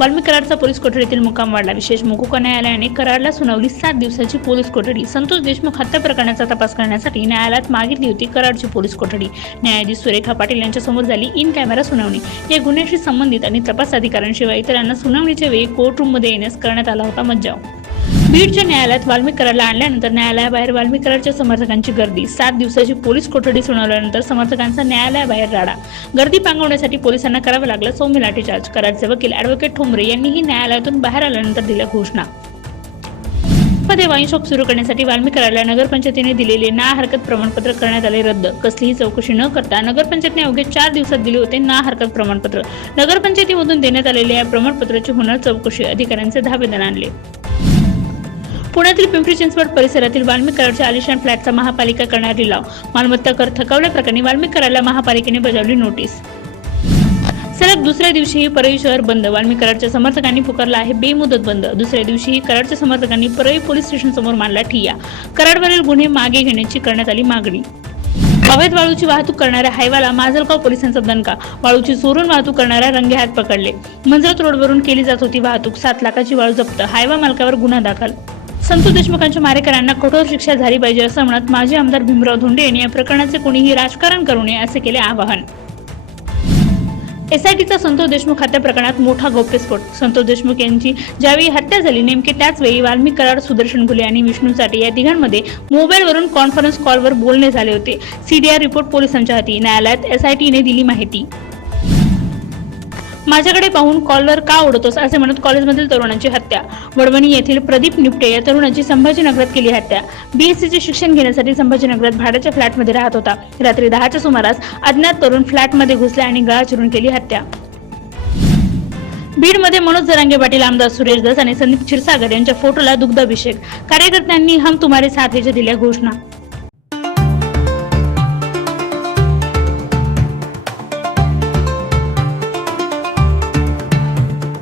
Valmik कराडचा police कोठडीतील मुक्काम वाढला. विशेष मोकुका न्यायालयाने कराडला सुनावली सात दिवसाची पोलीस कोठडी. संतोष देशमुख हत्या प्रकरणाचा तपास करण्यासाठी न्यायालयात मागितली होती कराडची पोलीस कोठडी. न्यायाधीश सुरेखा पाटील यांच्या समोर झाली इन कॅमेरा सुनावणी. या गुन्ह्याशी संबंधित आणि तपास अधिकाऱ्यांशिवाय इतरांना सुनावणीच्या वेळी कोर्टरूममध्ये येण्यास करण्यात आला होता मज्जाव. बीडच्या न्यायालयात वाल्मिक आणल्यानंतर न्यायालयाबाहेर वाल्मिकराच्या समर्थकांची गर्दी. सात दिवसाची पोलीस कोठडी सुनावल्यानंतर समर्थकांचा न्यायालयाबाहेर राडा. गर्दी पांगवण्यासाठी पोलिसांना करावं लागलं सौम्य लाठीचार्ज. कराडचे वकील अॅडव्होकेट ठोंबरे यांनीही न्यायालयातून बाहेर आल्यानंतर दिल्या घोषणा. मध्ये वाईन शॉप सुरू करण्यासाठी वाल्मिक नगरपंचायतीने दिलेले ना हरकत प्रमाणपत्र करण्यात आले रद्द. कसलीही चौकशी न करता नगरपंचायतने अवघे चार दिवसात दिले होते ना हरकत प्रमाणपत्र. नगरपंचायतीमधून देण्यात आलेल्या या प्रमाणपत्राची होणार चौकशी अधिकाऱ्यांचे धावेदन आणले. पुण्यातील पिंपरी चिंचवड परिसरातील वाल्मिक कराडच्या आलिशान फ्लॅटचा महापालिका करणार लिलाव मालमत्ता कर थकवल्याप्रकरणी वाल्मिक कराडला महापालिकेने बजावली नोटीस. सलग दुसऱ्या दिवशीही परळी शहर बंद. वाल्मिक कराडच्या समर्थकांनी पुकारला आहे बेमुदत बंद. दुसऱ्या दिवशीही कराडच्या समर्थकांनी परळी पोलीस स्टेशन समोर मांडला ठिय्या कराडवरील गुन्हे मागे घेण्याची करण्यात आली मागणी. अवैध वाळूची वाहतूक करणाऱ्या हायवाला माजलगाव पोलिसांचा दणका. वाळूची चोरून वाहतूक करणाऱ्या रंगे हात पकडले. मंजरत रोडवरून केली जात होती वाहतूक. सात लाखाची वाळू जप्त. हायवा मालकावर गुन्हा दाखल. संतोष देशमुखांच्या मारेकऱ्यांना कठोर शिक्षा झाली पाहिजे असं म्हणत माजी आमदार भीमराव धोंडे यांनी या प्रकरणाचे कोणीही राजकारण करू नये असे केले आवाहन. एसआयटीचा संतोष देशमुख हत्या प्रकरणात मोठा गौप्यस्फोट. संतोष देशमुख यांची ज्यावेळी हत्या झाली नेमके त्याच वेळी वाल्मिक कराड सुदर्शन घुले आणि विष्णू साठे या तिघांमध्ये मोबाईलवरून कॉन्फरन्स कॉलवर बोलणे झाले होते. सीडीआर रिपोर्ट पोलिसांच्या हाती. न्यायालयात एसआयटीने दिली माहिती. माझ्याकडे पाहून कॉलर का ओढतोस असे म्हणत कॉलेजमधील तरुणाची हत्या. वडवणी येथील प्रदीप निपटे या तरुणाची संभाजीनगरात केली हत्या. बीएससीचे शिक्षण घेण्यासाठी संभाजीनगरात भाड्याच्या फ्लॅटमध्ये राहत होता. रात्री दहाच्या सुमारास अज्ञात तरुण फ्लॅटमध्ये घुसला आणि गळा चिरून केली हत्या. बीडमध्ये मनोज जरांगे पाटील आमदार सुरेश दस आणि संदीप क्षीरसागर यांच्या फोटोला दुग्धाभिषेक. कार्यकर्त्यांनी हम तुम्हारे साथ दिल्या घोषणा.